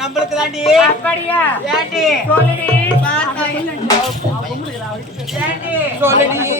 நம்மளுக்கு தாண்டி அப்படியா ஏண்டி சொல்லுடி ஏண்டி சொல்லுடி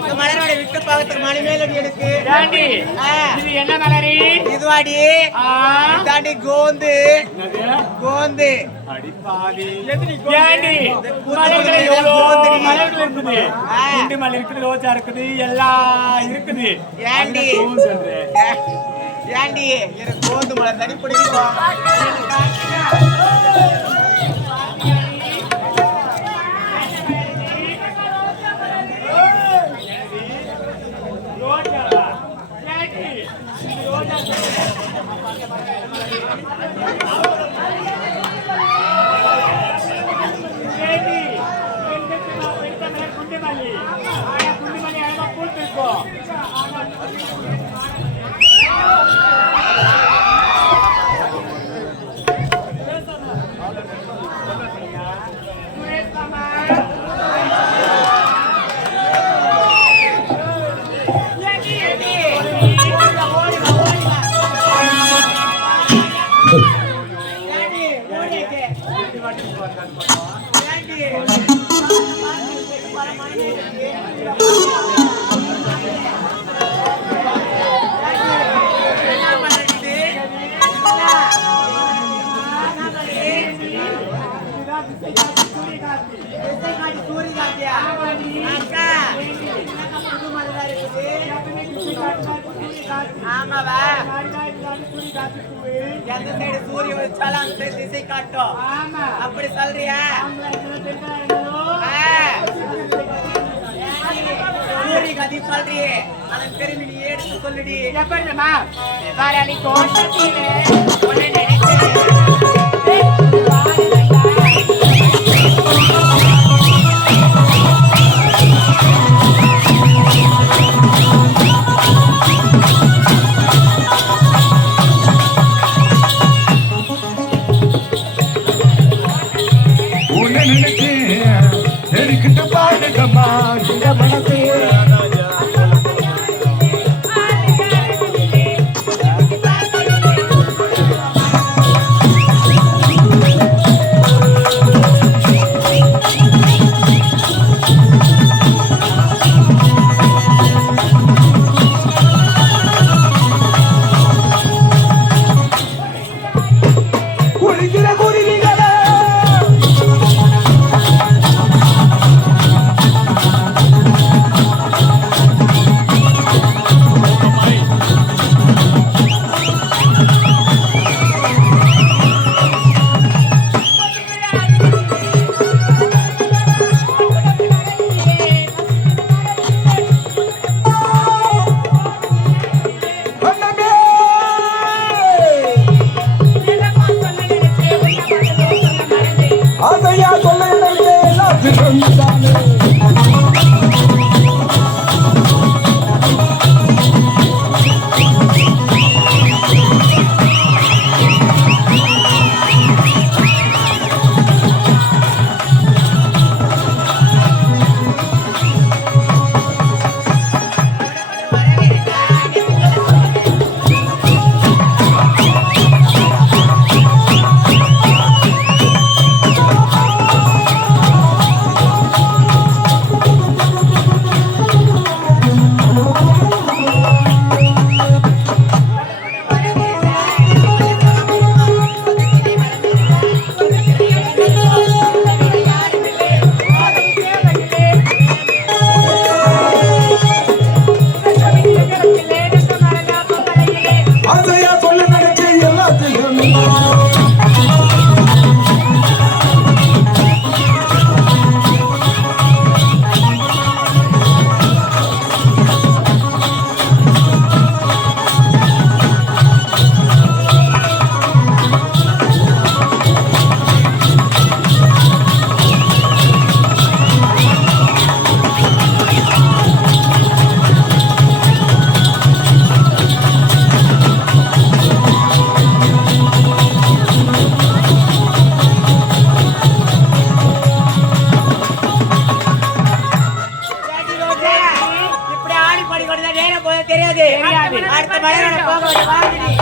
ரெண்டு மலரோட விட்டு பாகத்துக்கு மணி மேலடி எடுக்கு இது என்ன மலரி இதுவாடி தாண்டி கோந்து கோந்து மலை இருக்குது ரோஜா இருக்குது எல்லாம் இருக்குது ஏண்டி ஏண்டி எனக்கு கோந்து மலை தனி பிடிக்கும் சூரிய வச்சாலும் திசை காட்டும் அப்படி சொல்றியா சூரிய கதி சொல்றியே அதன் பெருமை நீ எடுத்து சொல்லுடி எப்படிமா தெரியாது அடுத்த மலையாள போக வாங்கி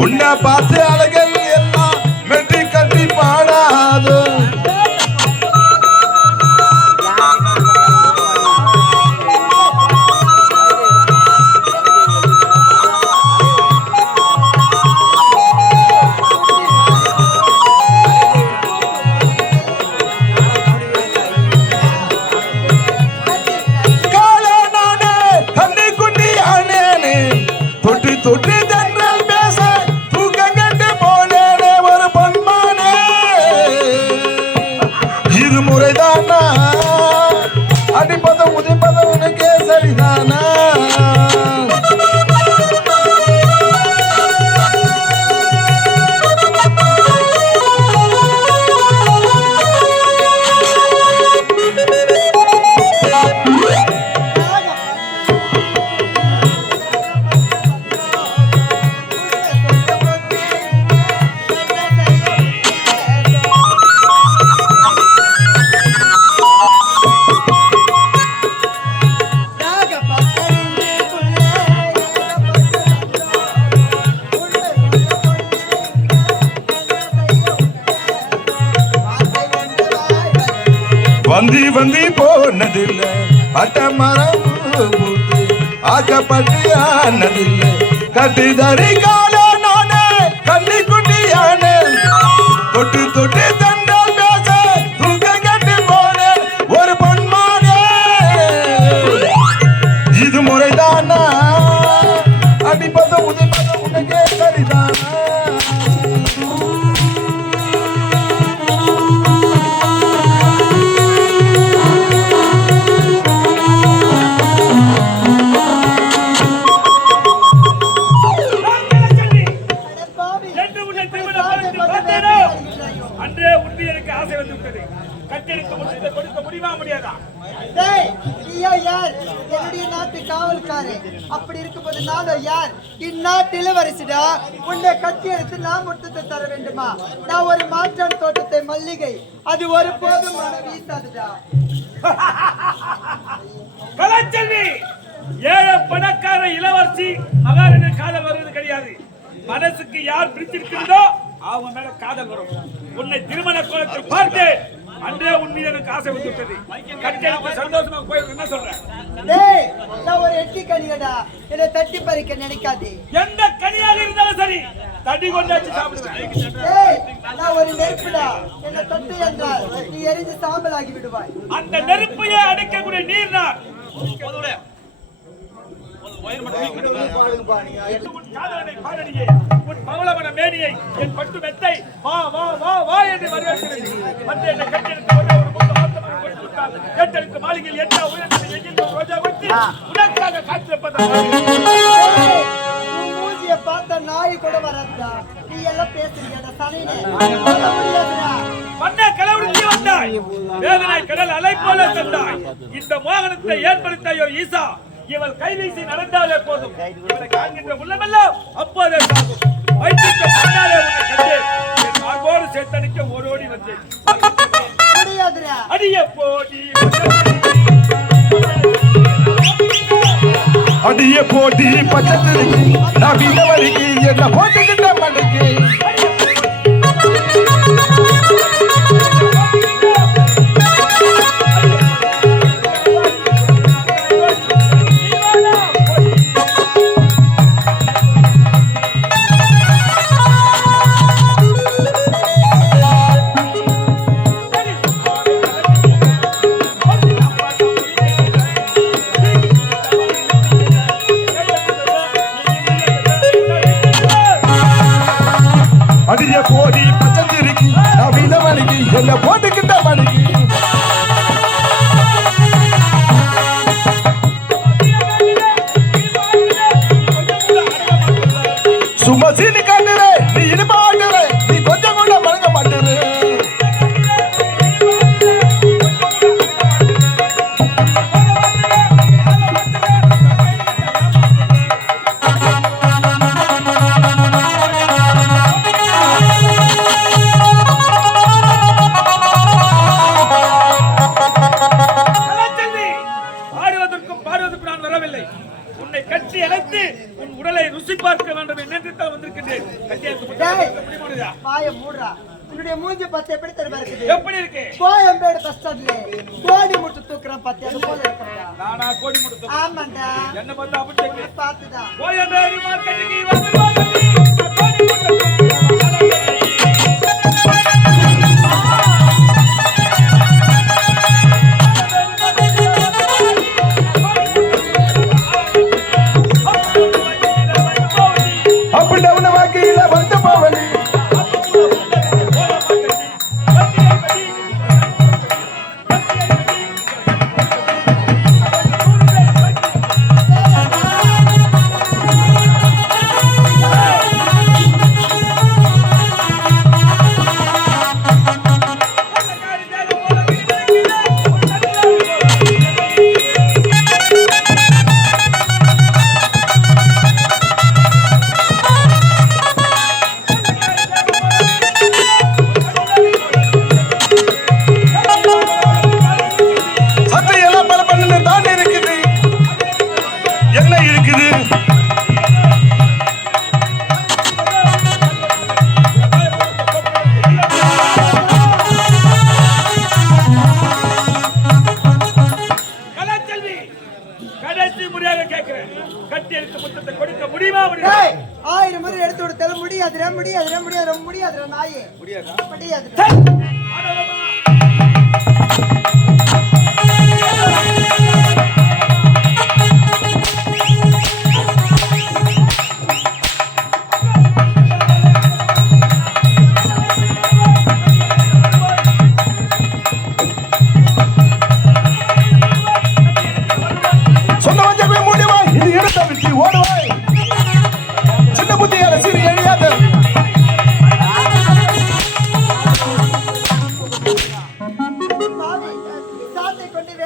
உன்னை பார்த்து அழகல் எல்லாம் மெட்டி கட்டி பாடாது தொட்டு தென்றல் பேச தூக்கம் கண்டு போனேனே ஒரு பொன்மானே இருமுறைதானா அடிப்பதம் உதிப்பதம் உனக்கே சரிதானா வந்தி வந்தி போனதில்லை அட்ட மரம் ஆக்கப்பட்டு ஆனதில்லை கட்டிதறி கால நானே கண்ணி குண்டியானே தொட்டு தொட்டு தண்டால் பேச தூக்கம் கண்டு போனேன் ஒரு பொன்மானே இது முறைதானா அடிப்பதம் உதிப்பதம் உனக்கே சரிதானா அன்றே கட்டியெடுத்து முடித்து கொடுக்க முடியுமா முடியாதா? டேய், நீயோ யார்? என்னுடைய நாட்டு காவல்காரன். அப்படி இருக்கும்போது நானோ யார்? இந்நாட்டு இளவரசிடா. உன்னை கட்டி எடுத்து நான் முத்தத்தை தர வேண்டுமா? நான் ஒரு மாற்றான் தோட்டத்தை மல்லிகை, அது ஒரு போதும் மன வீசாதுடா. கலாச்செல்வி, ஏழை பணக்கார இளவரசி மகாராணி காதல் வருவது கிடையாது. மனசுக்கு யார் பிடிச்சிருக்கிறதோ அவங்க மேல காதல் வரும். உன்னை திருமண கோலத்தில் பார்த்து அன்றே உன் மீது எனக்கு ஆசை வந்துவிட்டது. கட்டெடுத்து சந்தோஷமா போய் என்ன சொல்றேன்? டேய், நான் ஒரு எட்டி கனியடா. என்னை தட்டி பறிக்க நினைக்காதே. எந்த கனியாக இருந்தாலும் சரி, தட்டி கொண்டாச்சு சாப்பிடுவேன். டேய், நான் ஒரு நெருப்புடா. என்னை தொட்டு என்றால் நீ எரிந்து சாம்பலாகி விடுவாய். அந்த நெருப்பையே அடைக்கக்கூடிய நீர் நான். உன் காதலனை பாடடியே, உன் பவளவன மேனியை, என் பட்டு மெத்தை வா வா வா வா என்று வரவேற்கிறது. வந்து என்னை கட்டெடுத்து ஒரே ஒரு முத்த வார்த்தை கொடுத்து விட்டால் கேட்டெடுத்து மாளிகையில் என்ன உயர்ந்தது எங்கிருந்து ஒரு ரோஜா வச்சு உனக்காக காத்திருப்பதா? மூஞ்சிய பார்த்த நாய் கூட வராதுடா. நீ எல்லாம் பேசுறீங்கடா சனையிலே. பண்ண கலவரத்தி வந்தாய், வேதனை கடல் அலை போல சென்றாய். இந்த மோகனத்தை ஏற்படுத்தாயோ ஈசா, இவள் கைவீசி நடந்தாலே போதும். இவளை காண்கின்ற உள்ளமெல்லாம் அப்போதே சாகும். வைத்திருக்க பின்னாலே உன்னை கண்டேன். என் மார்போடு சேர்த்தணிக்க ஓடோடி வந்தேன். அடிய போடி அடிய போட்டி பச்சத்திருக்கு நான் வீணவருக்கு என்ன போட்டுக்கிட்ட மடக்கு அடிய போடி பச்சத்திருக்கு நான் வீணவருக்கு என்ன போட்டுக்கிட்ட மடக்கு சும்மா சீனி காட்டுற நீ இனிமே ஆட்டுற நீ கொஞ்சம் கூட மறக்க மாட்டுற கட்டி அழைத்து உன் உடலை ருசி பார்க்க வேண்டும் என்று வந்திருக்கின்றேன். வாயை மூடுறா. உன்னுடைய மூஞ்சி பத்து எப்படி தெரியுமா இருக்குது? எப்படி இருக்கு? கோயம்பேடு பஸ் ஸ்டாண்ட்ல கோடி முட்டு தூக்குறான் பத்தி அது போல இருக்கா? நானா கோடி முட்டு தூக்குறேன்? ஆமாண்டா. என்ன பார்த்தா அப்படி பார்த்துடா. கோயம்பேடு மார்க்கெட்டுக்கு வந்து கோடி முட்டு முடியாது நாயே முடியாது.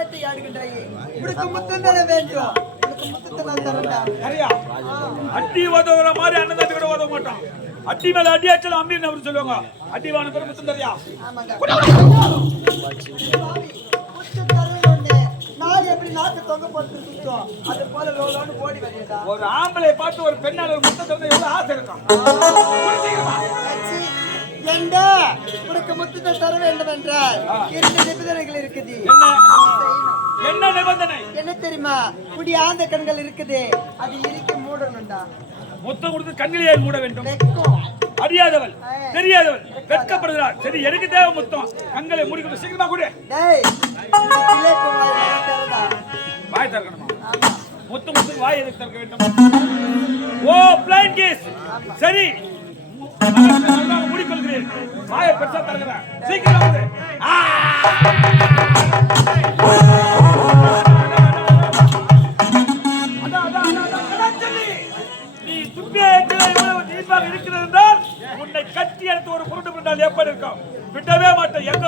வேட்டையாடுகின்றாயே உனக்கு முத்தம் தர வேண்டும் உனக்கு முத்தத்தை நான் தரண்டா சரியா அடி உதவுற மாதிரி அண்ணன் தம்பி கூட உதவ மாட்டான் அடி மேல அடி அடிச்சாலும் அம்மின்னு அப்படி சொல்லுவாங்க அடி வான பேர் முத்தம் தரியா ஆமாங்க முத்தம் தரணும் நான் எப்படி நாக்கு தொங்க போட்டு சுத்தோம் அது போல லோலோன்னு ஓடி வரையதா ஒரு ஆம்பளை பார்த்து ஒரு பெண்ணால ஒரு முத்தம் தரணும் எவ்வளவு ஆசை இருக்கும் எங்க உனக்கு முத்தத்தை தர வேண்டும் என்றால் 2 நிபந்தனைகள் இருக்குது என்ன நிபந்தனை என்ன தெரியுமா குடி ஆந்த கண்கள் இருக்குது அது இறுக்கி மூடணும்டா முத்தம் கொடுத்து கண்களிலே மூட வேண்டும் வெக்கம் அறியாதவள் தெரியாதவள் வெட்கப்படுகிறாள் சரி எனக்கு தேவை முத்தம் கண்களை மூடிக்கொண்டு சீக்கிரமா கூட டேய் இந்த பிள்ளை தரடா வாய் திறக்கணுமா முத்தம் முத்தம் வாய் எதுக்கு திறக்க வேண்டும் ஓ பிளைண்ட் கேஸ் சரி மூடிக்கொள்கிறேன் வாயை பெருசா திறக்கிறேன் சீக்கிரம் வந்து நீ துப்பியா தீபாக இருக்கிறது என்றால் உன்னை கட்டி எடுத்து ஒரு புரட்டு பண்ணால் எப்படி இருக்கும் விட்டவே மாட்டேன் எங்க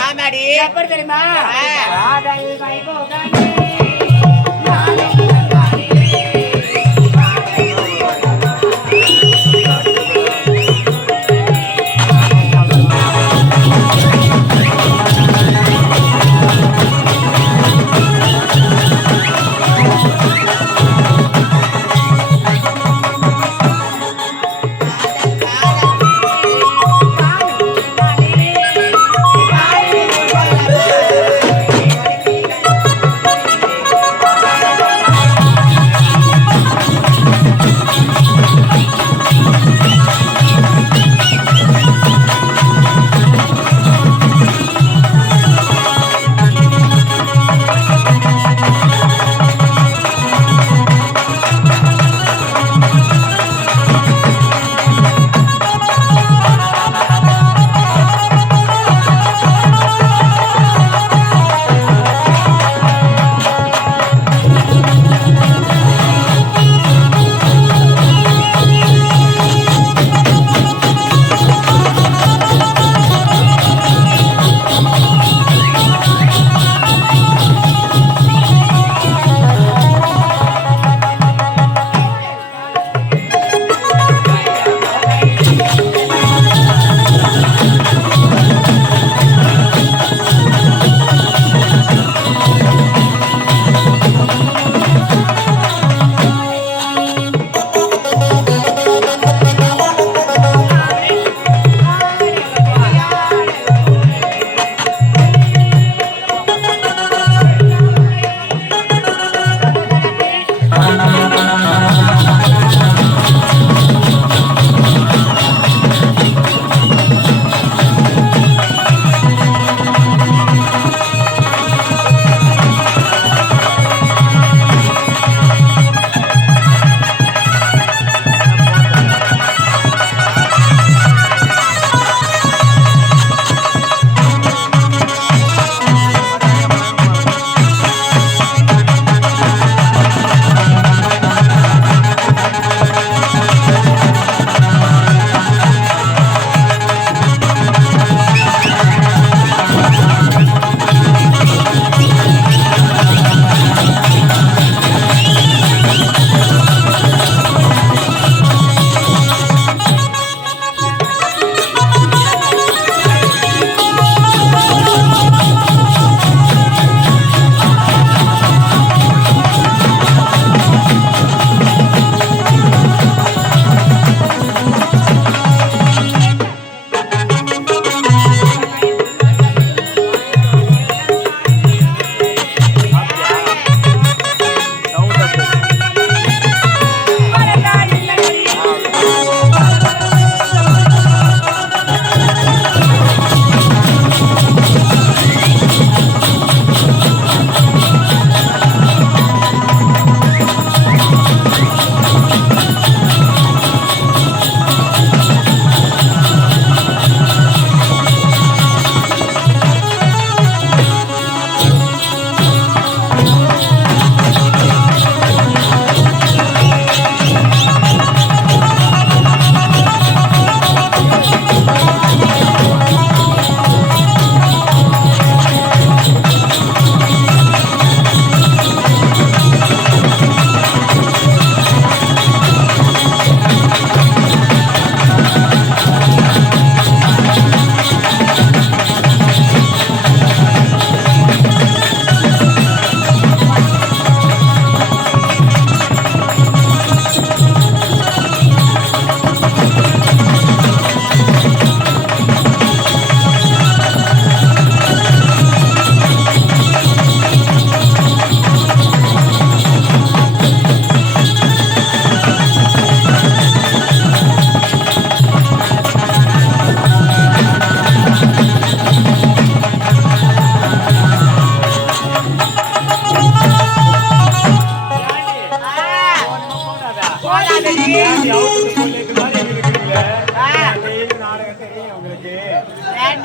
ஆமாடி எப்படி தெரியுமா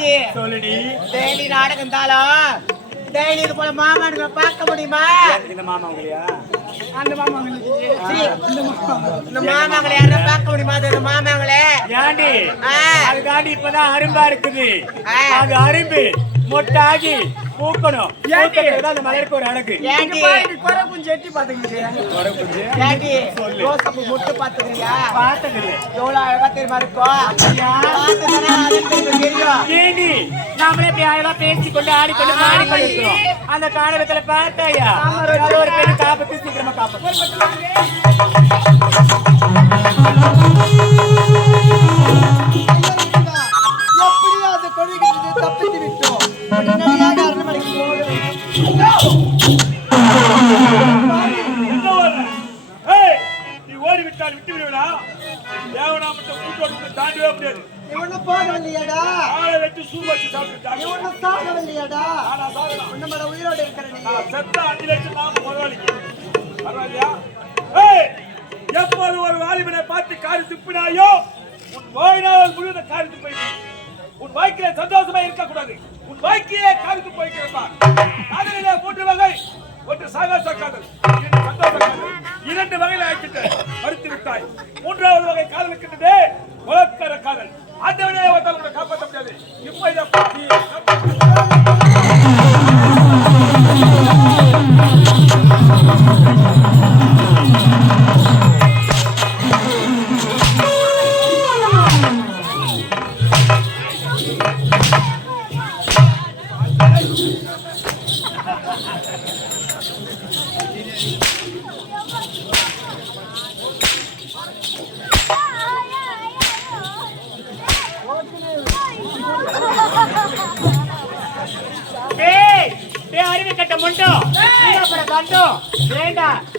ஏண்டி சொல்லுடி. டெய்லி நாடகம் இருந்தாலும் டெய்லி இது போல மாமானுங்களை பார்க்க முடியுமா? இந்த மாமா உங்களையா? அந்த மாமாங்களை இந்த மாமாங்களை யாரும் பார்க்க முடியுமா? அந்த மாமாங்களே ஏண்டி அது தாண்டி இப்பதான் அரும்பா இருக்குது. அது அரும்பு மொட்டாகி பூக்கணும். அந்த மலருக்கு ஒரு அழகு. ஏண்டி எட்டி பாத்துக்கிட்டு ஏண்டி ரோசப்பு முட்டு பாத்துக்கிறியா? பார்த்ததில்லை. எவ்வளவு அழகா தெரியுமா இருக்கும்? பார்த்துதானே அது தெரியும். ஏண்டி நாமளே இப்படி அழகா பேசிக்கொண்டு ஆடிக்கொண்டு மாடிக்கொண்டு இருக்கிறோம். அந்த காணகத்துல பார்த்தாயா ஒரு பெண்ணு காப்பத்து சீக்கிரமா காப்பத்து. எப்படியோ அந்த கொள்கைக்கு தப்பித்து விட்டோம். உடனடியாக அரண்மனைக்கு போக நீ ஓடி விட்டால் விட்டு விடுவா? தேவனாமத்தை கூட்டோடு தாண்டவே முடியாது. இவனும் போகவில்லையாடா? ஆளை வச்சு சூடு வச்சு சாப்பிட்டு இவனும் சாகவில்லையாடா? ஆனா சாகலாம். உன்னோட உயிரோடு இருக்கிற நீ நான் செத்தா 5 லட்சம் நாம பரவாயில்லைங்க. பரவாயில்லையா? எப்போது ஒரு வாலிபனை பார்த்து காரி துப்பினாயோ உன் வாழ்நாள் முழுவதும் காரி துப்பினாய். உன் வாழ்க்கையில சந்தோஷமா இருக்கக்கூடாது. உன் வாழ்க்கையே காரி துப்பி வைக்கிறப்பா. காதலிலே 3 வகை. ஒன்று சாகச காதல், 2 சந்தோஷ காதல், 2 வகையில ஆக்கிட்டு மறுத்து விட்டாய். 3வது வகை காதல் இருக்கின்றது பலாத்கார காதல். அந்த விடையை உங்களை காப்பாற்ற முடியாது. இப்ப இதை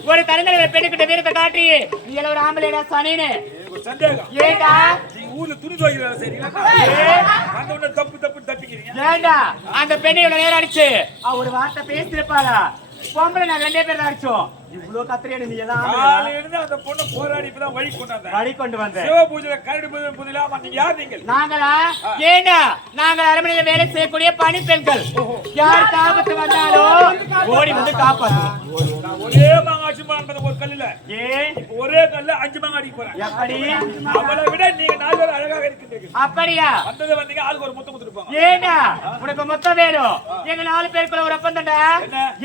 ஒரு தரங்களை பெண்ணுக்கிட்ட வீரத்தை காட்டி நீ ஒரு ஆம்பளைடா சனின்னு சந்தேகம். ஏண்டா ஊர்ல துணி துவைக்கிற சரி அந்த உடனே தப்பு தப்பு தட்டிக்கிறீங்க. ஏண்டா அந்த பெண்ணை நேரம் அடிச்சு ஒரு வார்த்தை பேசிருப்பாளா? பொம்பளை நான் 2 பேர் தான் அடிச்சோம். இவ்வளவு கத்திரியா நீ எல்லாம் அந்த பொண்ணு போராடி இப்பதான் வழி கொண்டு வந்த சிவ பூஜை கரடி பூஜை நீங்க யார்? நீங்கள் நாங்களா? ஏண்டா நாங்கள் அரண்மனையில வேலை செய்யக்கூடிய பணி பெண்கள். யார் ஆபத்து வந்தாலும் ஓடி வந்து காப்பாற்றுவோம். ஒரே மாங்காட்சி பண்றது ஒரு கல்லுல ஒரே கல்ல 5 மாங்காய் அடிக்க போறேன். எப்படி? அவளை விட நீங்க 4 பேர் அழகாக இருக்கீங்க. அப்படியா? வந்தது வந்தீங்க ஆளுக்கு ஒரு முத்தம் கொடுத்துருப்பாங்க. ஏண்டா உனக்கு மொத்தம் வேணும்? எங்க 4 பேருக்குள்ள ஒரு ஒப்பந்தம்டா.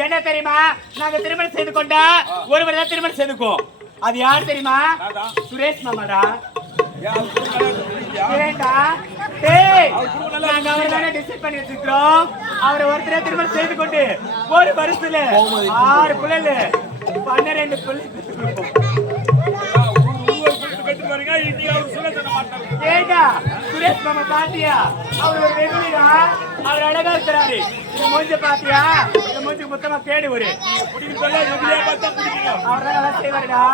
என்ன தெரியுமா? நாங்க திருமணம் செய்து கொண்டா ஒருவர் தான் திருமணம் செய்துக்கும். அது யார் தெரியுமா? சுரேஷ் மாமாடா. ஏண்டா நாங்க அவர் தானே டிசைட் பண்ணி வச்சிருக்கோம். அவரை ஒருத்தரே திருமணம் செய்து கொண்டு ஒரு வருஷத்துல 6 பிள்ளைல 12 பிள்ளை. ஏண்டா சுரேஷ் மாமா பாத்தியா? அவர் ஒரு வெகுளிடா. அவர் அழகா இருக்கிறாரு. இந்த மூஞ்ச பாத்தியா? இந்த மூஞ்சுக்கு மொத்தமா கேடு ஒரு அவர் தான் நல்லா செய்வாருடா.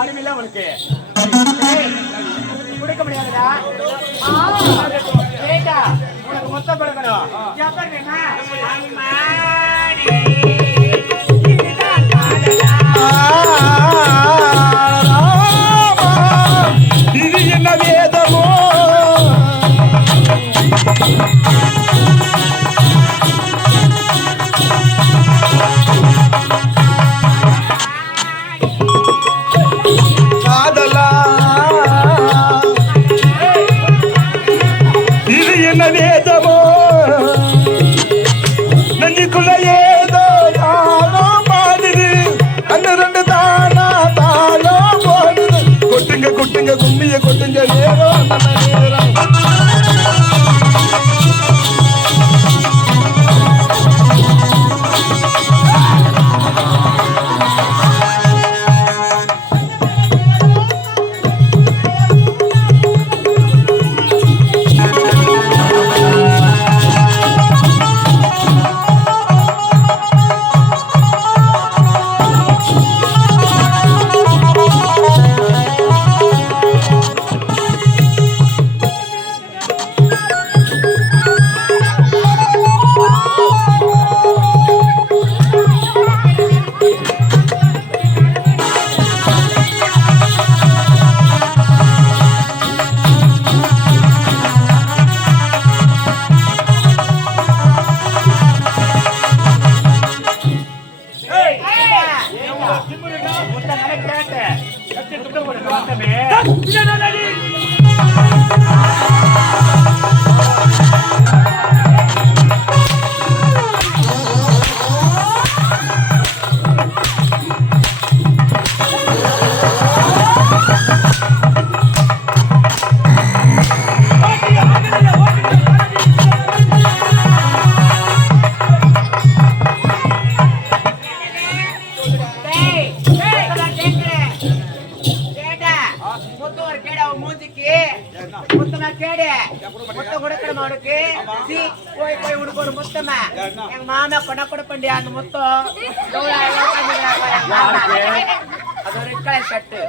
அறிவில்லை உனக்கு கொடுக்க முடியாதுடா. உனக்கு மொத்தம் கொடுக்கணும். இது என்ன வேதமோ? காதலா இது என்ன வேதமோ? நெஞ்சுக்குள்ள ஏதோ தானோ பாடுது. அந்த 2 தானா தானோ போடுது. கொட்டுங்க கொட்டுங்க கும்மிய கொட்டுங்க நேரம் நேரம். திமிருடா. முத்த நாளே கேட்ட கத்தி துண்டு போட்டு வந்தமே என்னடி? மாமா கொட கொடுப்பண்டி அந்த முத்தம் அது ஒரு கட்டு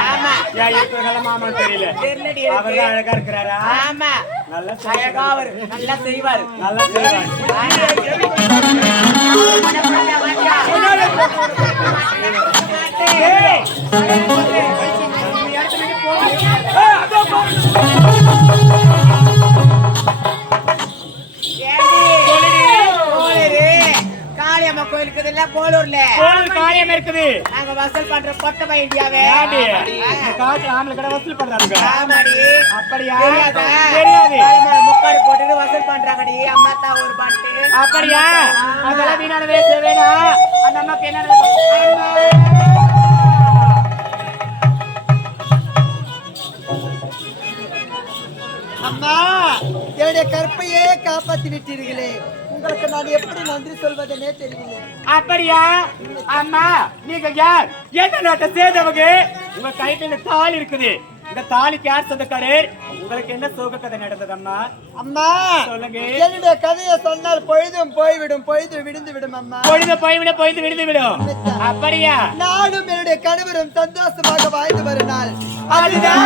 ஆமா மாமா தெரியல அவர்தான் அழகா இருக்கிறாரா ஆமா நல்லா அழகா அவர் நல்லா செய்வார் நல்லா காளியம்மா கோயிலுக்கு இல்ல போலூர்ல காளியம் இருக்குது நாங்க வசூல் பண்ற பொட்டமா இந்தியாவே வசூல் பண்றாங்க அப்படியா தெரியாது முக்காடு போட்டு வசூல் பண்றாங்கடி அம்மா தான் ஒரு பாட்டு அப்படியா அதெல்லாம் வீணான வேஸ்ட் வேணாம் அந்த அம்மாக்கு என்ன அம்மா என்னுடைய கற்பையே காப்பாற்றி விட்டீர்களே உங்களுக்கு நான் எப்படி நன்றி சொல்வதனே தெரியவில்லை அப்படியா அம்மா நீங்க யார் என்ன நாட்டை சேர்ந்தவங்க உங்க கையில தாலி இருக்குது இந்த தாலிக்கு யார் சொந்தக்காரர் உங்களுக்கு என்ன சோக கதை நடந்தது அம்மா அம்மா சொல்லுங்க என்னுடைய கதையை சொன்னால் பொழுதும் போய்விடும் பொழுது விடுந்து விடும் அம்மா பொழுது விடுந்து விடும் அப்படியா நானும் என்னுடைய கணவரும் சந்தோஷமாக வாழ்ந்து வரும் நாள் அதுதான்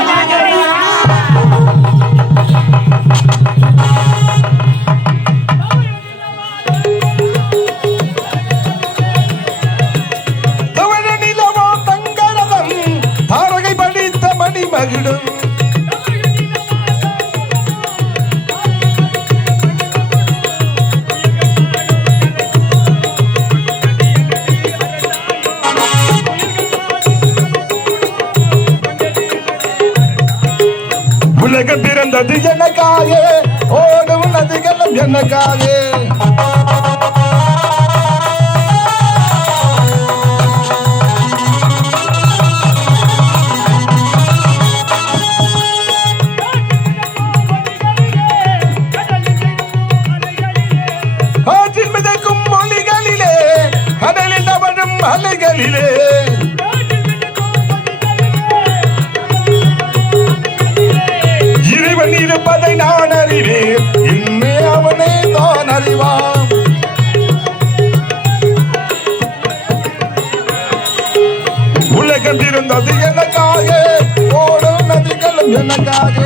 மகிழும் உலகம் பிறந்தது எனக்காக ஓடும் நதிகளும் எனக்காக அலைகளிலே இறைவன் இருப்பதை நான் அறிவேன் இன்னே அவனே தான் அறிவான் உலகம் இருந்தது எனக்காக ஓடும் நதிகளும் எனக்காக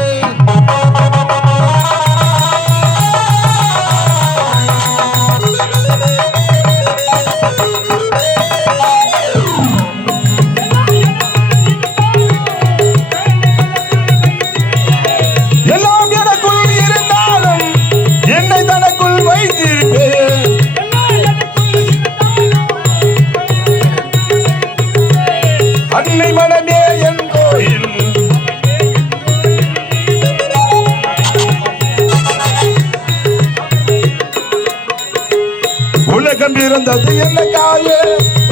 உலகம் இருந்தது எனக்காக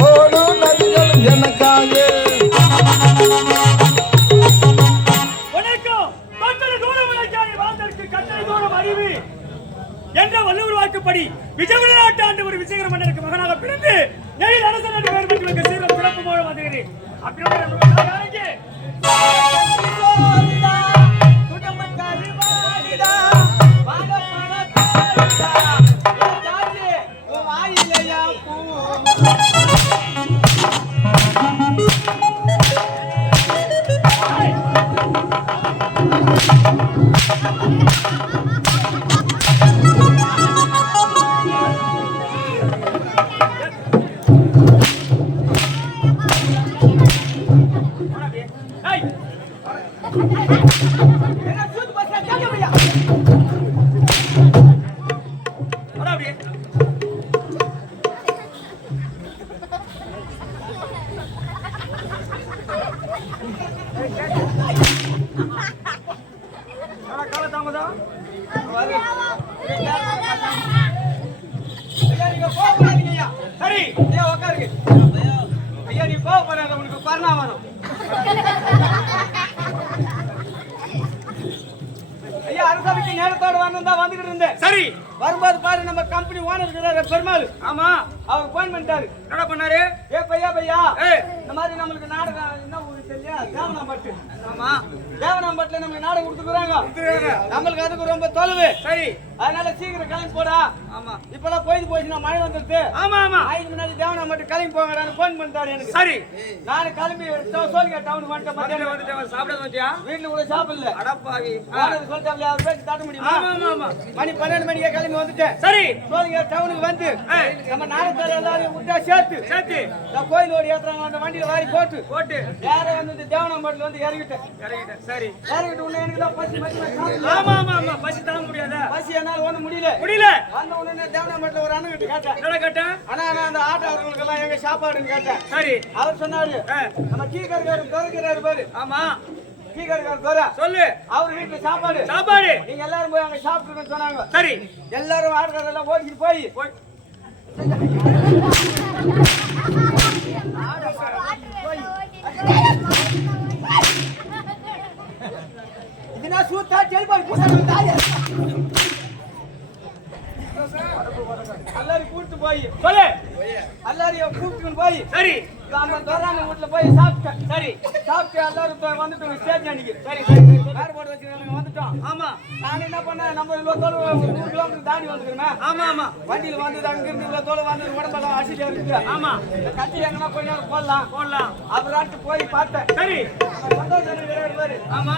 ஓடும் நதிகளும் எனக்காக என்ற வள்ளுவர் வாக்குப்படி விஜயநகர நாட்டு ஆண்டு ஒரு விஜயநகர மன்னருக்கு மகனாக பிறந்து எழில் அரசன் என்று பெயர் பெற்று சீரம் சிறப்பு மூல வந்துகிறேன் காலதாமதம் ஐயா நீங்க போகாதீங்க ஐயா. சரி ஐயா உட்காருங்க. ஐயா நீ போக போறாங்க உனக்கு பரிணாமம். ஐயா அரசவைக்கு நேரத்தோட வந்துகிட்டு இருந்தேன். சரி வரும்போது பாரு நம்ம கம்பெனி ஓனர் இருக்கிறாரு பெருமாள். ஆமா அவர் போன் பண்ணிட்டாரு. என்ன பண்ணாரு? ஏ பையா ஏய் இந்த மாதிரி நம்மளுக்கு நாடகம் என்ன ஊரு தெரியல தேவனாம்பட்டு. ஆமா தேவனாம்பட்டுல நமக்கு நாடகம் கொடுத்துக்குறாங்க. கொடுத்துருக்காங்க. நம்மளுக்கு அதுக்கு ரொம்ப தொலைவு. சரி அதனால சீக்கிரம் கிளம்பி போடா. ஆமா இப்பெல்லாம் போயிட்டு போச்சுன்னா மழை வந்துருது. ஆமா ஆமா ஆயிரம் முன்னாடி தேவனாம்பட்டு கிளம்பி போங்கடான்னு போன் பண்ணிட்டாரு எனக்கு. சரி நானும் கிளம்பி சோழிங்க டவுனுக்கு வந்துட்டேன். மத்தியானம் வந்துட்டு சாப்பிட வந்துட்டியா? வீட்டுல கூட சாப்பிடல. அடப்பாவி ஓனர் சொல்லிட்டாப்ல அவர் பேச்சு தாட்ட முடியுமா? ஆமா ஆமா ஆமா மணி 12 மணிக்கே கிளம்பி வந்துட்டேன். சரி சோழிங்க டவுனுக்கு வந்து ஏய் நம்ம நாடகத்தால எல்லாரும் விட்டா சேர்த்து சேர்த்து நான் கோயிலோடு ஏத்துறாங்க அந்த வண்டியில வாரி போட்டு போட்டு யார வந்து தேவனாம்பட்டுல வந்து இறங்கிட்டேன். இறங்கிட்டேன். சரி இறங்கிட்டு உடனே எனக்கு தான் பசி ஆமா ஆமா ஆமா பசி தாங்க முடியாத பசி என்னால ஒண்ணும் முடியல. முடியல. வந்த உடனே தேவனாம்பட்டுல ஒரு அண்ணன் கிட்ட கேட்டேன். என்ன கேட்டேன்? ஆனா நான் அந்த ஆட்டோவர்களுக்கு எல்லாம் எங்க சாப்பாடுன்னு கேட்டேன். சரி அவர் சொன்னாரு நம்ம டீ கடைக்காரர் துறக்கிறாரு பாரு. ஆமா டீ கடைக்காரர் துற சொல்லு. அவர் வீட்டுல சாப்பாடு சாப்பாடு நீங்க எல்லாரும் போய் அங்க சாப்பிட்டுன்னு சொன்னாங்க. சரி எல்லாரும் ஆடுறதெல்லாம் ஓடிக்கிட்டு போய் போய் இதுனா சூத்தா ஜெல்பால் கூட்டாங்க தாயே. எல்லாரும் கூட்டு போய் சொல்லு. எல்லாரையும் கூப்பிட்டு போய் சரி நம்ம துறாங்க வீட்டுல போய் சாப்பிட்டேன். சரி சாப்பிட்டு எல்லாரும் வந்துட்டோம் ஸ்டேஜ் அன்னைக்கு. சரி சரி வேறு போட்டு வச்சுருக்காங்க வந்துட்டோம். ஆமா நான் என்ன பண்ணேன் நம்ம இவ்வளோ தோல் 100 கிலோமீட்டர் தாண்டி வந்துருக்கேன். ஆமா ஆமா வண்டியில வந்து அங்கிருந்து இவ்வளோ தோல் வந்து உடம்பெல்லாம் அசிட்டே இருக்கு. ஆமா இந்த கட்சி எங்கன்னா கொஞ்ச நேரம் போடலாம் போடலாம். அப்புறம் போய் பார்த்தேன். சரி சந்தோஷம் பாரு. ஆமா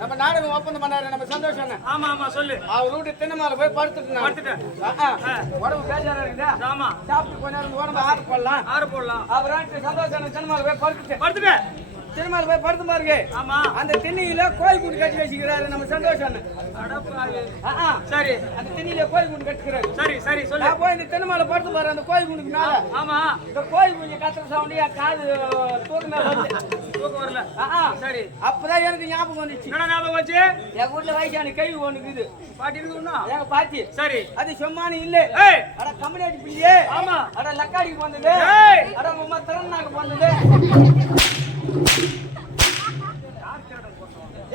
நம்ம நாடகம் ஒப்பந்தம் பண்ணாரு நம்ம சந்தோஷம். ஆமா ஆமா சொல்லு. அவர் வீட்டு திண்ணமால போய் படுத்துட்டு படுத்துட்டேன். உடம்பு பேஜாரா இருக்குதா? ஆமா சாப்பிட்டு கொஞ்ச நேரம் உடம்பு ஆறு போடலாம். ஆறு போடலாம். அப்புறம் சந்தோஷம் திண்ணமால போய் படுத்துட்டேன். படுத்துட்டேன். திண்ணமால போய் படுத்து பாருங்க. ஆமா அந்த திண்ணியில கோயில் குண்டு கட்டி வச்சுக்கிறாரு நம்ம சந்தோஷம். அடப்பாவி. சரி அந்த திண்ணியில கோயில் குண்டு கட்டுக்கிறாரு. சரி சரி சொல்லு. நான் போய் இந்த திண்ணமால படுத்து பாரு அந்த கோயில் குண்டுக்கு மேல. ஆமா இந்த கோயில் குஞ்சு கத்துற சவுண்ட் என் காது தூக்கு மேல வந்து தூக்கம் வரல. சரி அப்பதான் எனக்கு ஞாபகம் வந்துச்சு. என்ன ஞாபகம் வச்சு? என் வீட்டுல வயசான கை ஒண்ணு இருக்குது. பாட்டி இருக்குன்னா எங்க பாட்டி சரி அது சும்மானு இல்ல. ஏய் அட கம்யூனிட்டி பிள்ளையே. ஆமா அட லக்காடிக்கு வந்தது. ஏய் அட உமா திறனாக்கு வந்தது.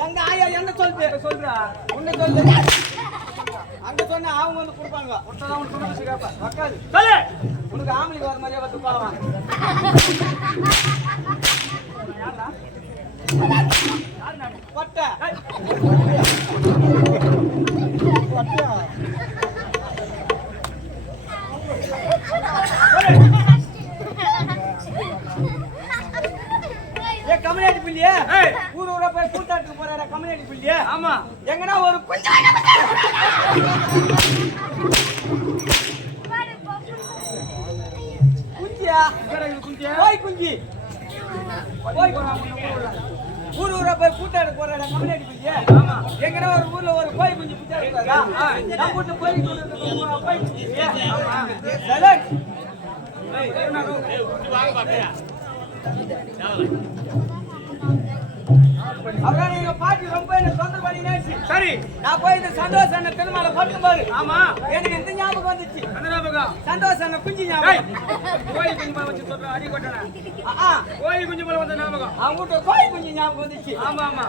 எங்க ஆயா என்ன சொல்றா உன்னை சொல்லு. அங்க சொன்ன அவங்க வந்து கொடுப்பாங்க. ஒருத்ததான் உனக்கு கொடுத்து கேப்பா வக்காது. சொல்லு. உனக்கு ஆம்பளைக்கு வர மாதிரியே வந்து பாவான். கொட்டை கம்யூனிட்டி பிள்ளையே. ஊர் ஊரா போய் கூட்டாட்டுக்கு போற கம்யூனிட்டி பிள்ளையே. ஆமா எங்கன்னா ஒரு குஞ்சியா போய் குஞ்சி போய் ஊர் ஊரா போய் கூட்டாடு போற கம்யூனிட்டி பிள்ளையே. எங்கன்னா ஒரு ஊர்ல ஒரு கோய் குஞ்சு கூட்டாடு நம்ம வீட்டு போய் குஞ்சு. அப்புறம் எங்க பாட்டி ரொம்ப என்ன தொந்தரவு பண்ணினாச்சு. சரி நான் போய் இந்த சந்தோஷ் அண்ணன் திருமலை பட்டு பாரு. ஆமா எனக்கு இந்த ஞாபகம் வந்துச்சு. அந்த ஞாபகம் சந்தோஷ் அண்ணன் குஞ்சு ஞாபகம். கோயில் குஞ்சு மேல வச்சு சொல்ற அடி கொட்டன. கோயில் குஞ்சு மேல வந்த ஞாபகம். அவங்க வீட்டு கோயில் குஞ்சு ஞாபகம் வந்துச்சு. ஆமா ஆமா